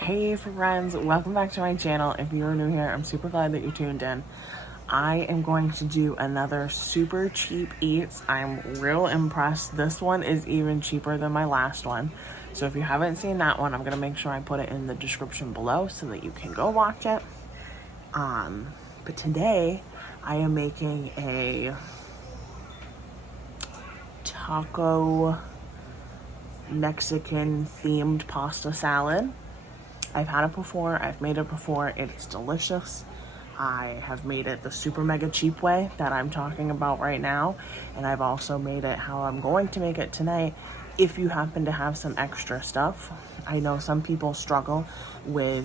Hey friends, welcome back to my channel. If you're new here, I'm super glad that you tuned in. I am going to do another super cheap eats. I'm real impressed. This one is even cheaper than my last one. So if you haven't seen that one, I'm going to make sure I put it in the description below so that you can go watch it. But today I am making a taco Mexican themed pasta salad. I've had it before, I've made it before, it's delicious. I have made it the super mega cheap way that I'm talking about right now, and I've also made it how I'm going to make it tonight if you happen to have some extra stuff. I know some people struggle with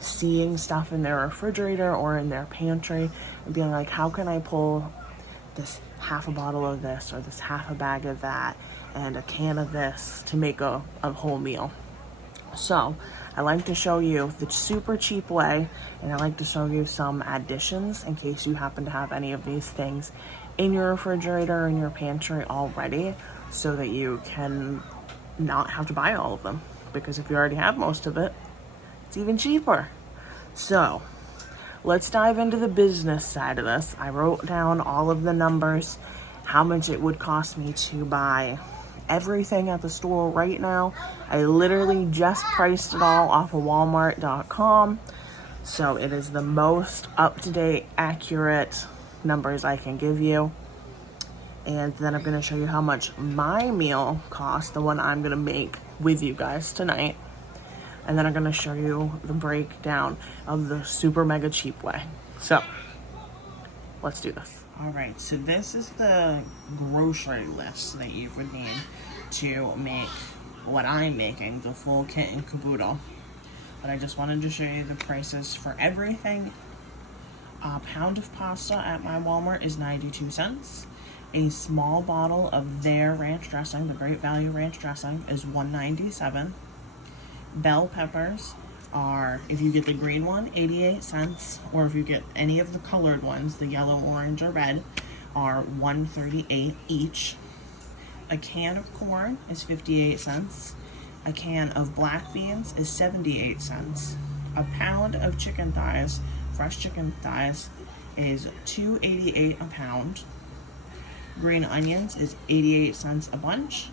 seeing stuff in their refrigerator or in their pantry and being like, how can I pull this half a bottle of this or this half a bag of that and a can of this to make a whole meal. So I like to show you the super cheap way, and I like to show you some additions in case you happen to have any of these things in your refrigerator or in your pantry already, so that you can not have to buy all of them, because if you already have most of it, it's even cheaper. So let's dive into the business side of this. I wrote down all of the numbers, how much it would cost me to buy everything at the store right now. I literally just priced it all off of Walmart.com. So it is the most up-to-date, accurate numbers I can give you. And then I'm going to show you how much my meal cost, the one I'm going to make with you guys tonight. And then I'm going to show you the breakdown of the super mega cheap way. So let's do this. All right, so this is the grocery list that you would need to make what I'm making, the full kit and caboodle. But I just wanted to show you the prices for everything. A pound of pasta at my Walmart is 92 cents. A small bottle of their ranch dressing, the Great Value ranch dressing, is $1.97. Bell peppers are, if you get the green one, 88 cents, or if you get any of the colored ones, the yellow, orange, or red, are $1.38 each. A can of corn is 58 cents. A can of black beans is 78 cents. A pound of chicken thighs, fresh chicken thighs, is $2.88 a pound. Green onions is 88 cents a bunch.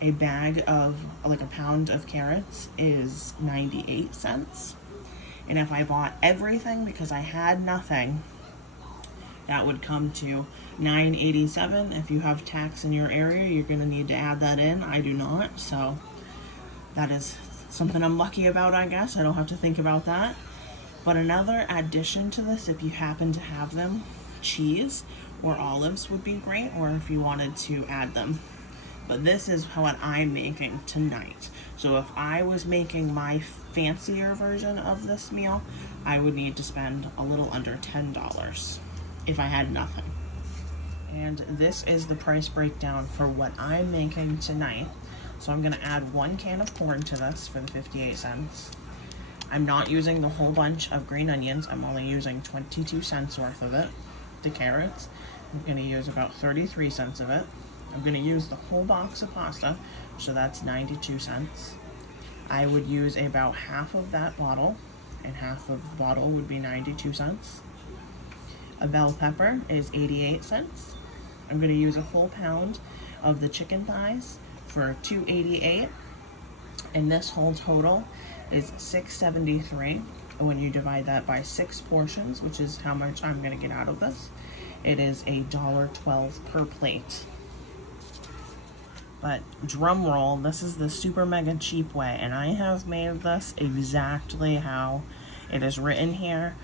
A bag of, like a pound of carrots, is 98 cents. And if I bought everything because I had nothing, that would come to $9.87. If you have tax in your area, you're going to need to add that in. I do not, so that is something I'm lucky about, I guess. I don't have to think about that. But another addition to this, if you happen to have them, cheese or olives would be great, or if you wanted to add them. But this is what I'm making tonight. So if I was making my fancier version of this meal, I would need to spend a little under $10 if I had nothing. And this is the price breakdown for what I'm making tonight. So I'm gonna add 1 can of corn to this for the 58 cents. I'm not using the whole bunch of green onions. I'm only using 22 cents worth of it. The carrots, I'm gonna use about 33 cents of it. I'm going to use the whole box of pasta, so that's 92 cents. I would use about half of that bottle, and half of the bottle would be 92 cents. A bell pepper is 88 cents. I'm going to use a full pound of the chicken thighs for $2.88, and this whole total is $6.73. And when you divide that by 6 portions, which is how much I'm going to get out of this, it is $1.12 per plate. But drum roll, this is the super mega cheap way, and I have made this exactly how it is written here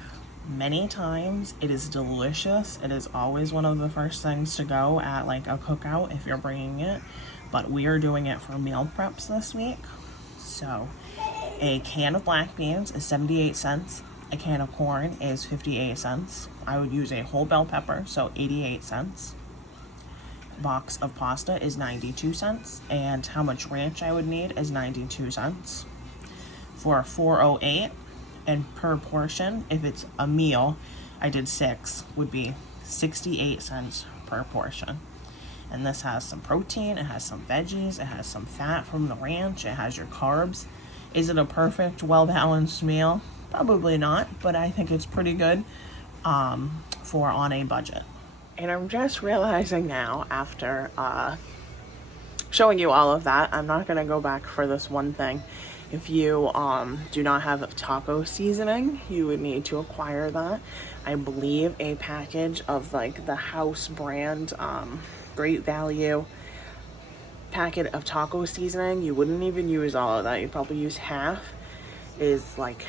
many times. It is delicious. It is always one of the first things to go at like a cookout if you're bringing it, but we are doing it for meal preps this week. So a can of black beans is 78 cents. A can of corn is 58 cents. I would use a whole bell pepper, so 88 cents. Box of pasta is 92 cents, and how much ranch I would need is 92 cents for $4.08. And per portion, if it's a meal, I did 6, would be 68 cents per portion. And this has some protein, it has some veggies, it has some fat from the ranch, it has your carbs, Is it a perfect, well-balanced meal? Probably not, but I think it's pretty good for on a budget. And I'm just realizing now, after showing you all of that, I'm not going to go back for this one thing. If you do not have taco seasoning, you would need to acquire that. I believe a package of like the house brand Great Value packet of taco seasoning, you wouldn't even use all of that, you'd probably use half, is like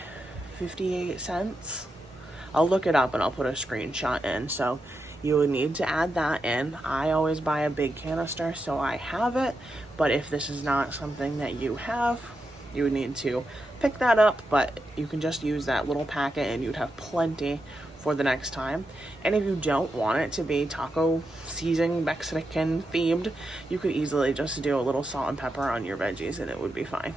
58 cents. I'll look it up and I'll put a screenshot in. So you would need to add that in. I always buy a big canister, so I have it, but if this is not something that you have, you would need to pick that up, but you can just use that little packet and you'd have plenty for the next time. And if you don't want it to be taco seasoning Mexican themed, you could easily just do a little salt and pepper on your veggies and it would be fine.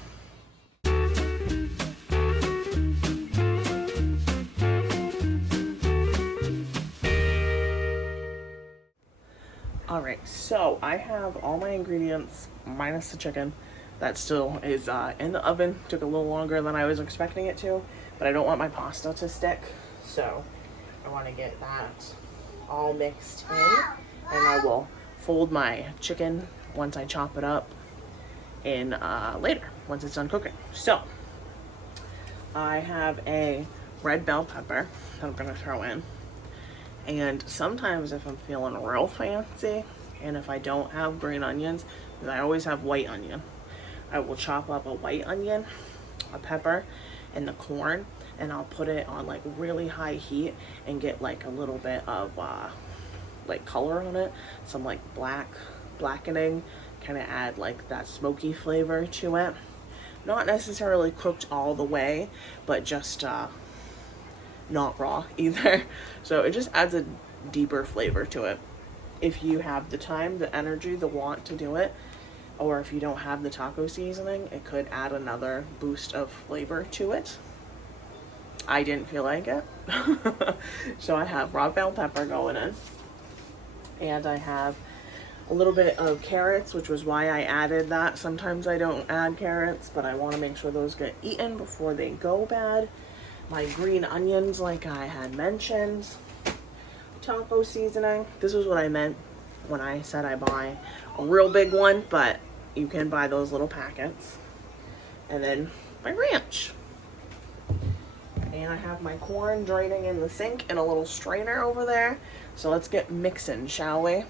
Alright, so I have all my ingredients minus the chicken. That still is in the oven. Took a little longer than I was expecting it to, but I don't want my pasta to stick, so I want to get that all mixed in, and I will fold my chicken once I chop it up in later, once it's done cooking. So I have a red bell pepper that I'm going to throw in, and sometimes if I'm feeling real fancy and if I don't have green onions, because I always have white onion, I will chop up a white onion, a pepper, and the corn, and I'll put it on like really high heat and get like a little bit of like color on it, some like blackening, kind of add like that smoky flavor to it. Not necessarily cooked all the way, but just not raw either. So it just adds a deeper flavor to it. If you have the time, the energy, the want to do it, or if you don't have the taco seasoning, it could add another boost of flavor to it. I didn't feel like it. So I have raw bell pepper going in. And I have a little bit of carrots, which was why I added that. Sometimes I don't add carrots, but I want to make sure those get eaten before they go bad. My green onions, like I had mentioned. Taco seasoning. This is what I meant when I said I buy a real big one, but you can buy those little packets. And then my ranch. And I have my corn draining in the sink and a little strainer over there. So let's get mixing, shall we?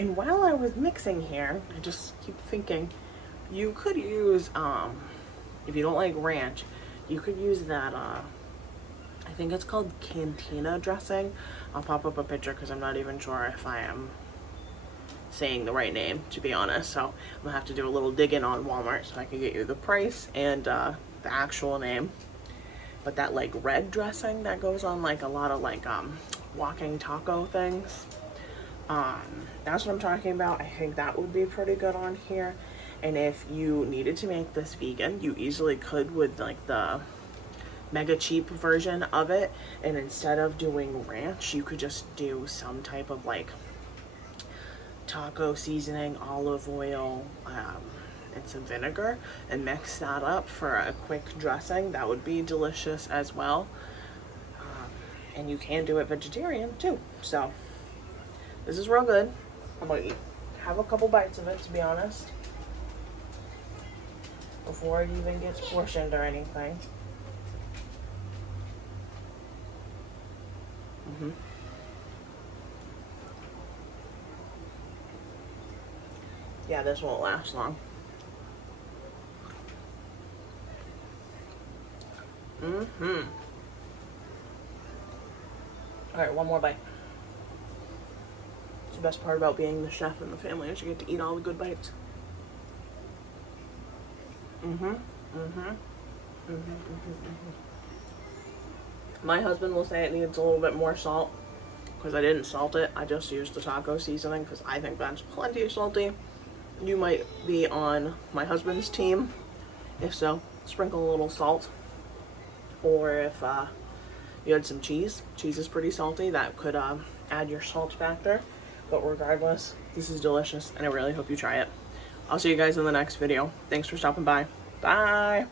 And while I was mixing here, I just keep thinking, you could use, if you don't like ranch, you could use that, I think it's called Cantina dressing. I'll pop up a picture because I'm not even sure if I am saying the right name, to be honest. So I'm gonna have to do a little digging on Walmart so I can get you the price and the actual name. But that like red dressing that goes on like a lot of like walking taco things, that's what I'm talking about. I think that would be pretty good on here. And if you needed to make this vegan, you easily could with like the mega cheap version of it, and instead of doing ranch, you could just do some type of like taco seasoning, olive oil, and some vinegar, and mix that up for a quick dressing. That would be delicious as well. And you can do it vegetarian too. So this is real good. I'm gonna have a couple bites of it, to be honest, before it even gets portioned or anything. Yeah, this won't last long. Alright, one more bite. It's the best part about being the chef in the family is you get to eat all the good bites. My husband will say it needs a little bit more salt because I didn't salt it. I just used the taco seasoning because I think that's plenty salty. You might be on my husband's team. If so, sprinkle a little salt. Or if you had some cheese. Cheese is pretty salty. That could add your salt factor. But regardless, this is delicious and I really hope you try it. I'll see you guys in the next video. Thanks for stopping by. Bye!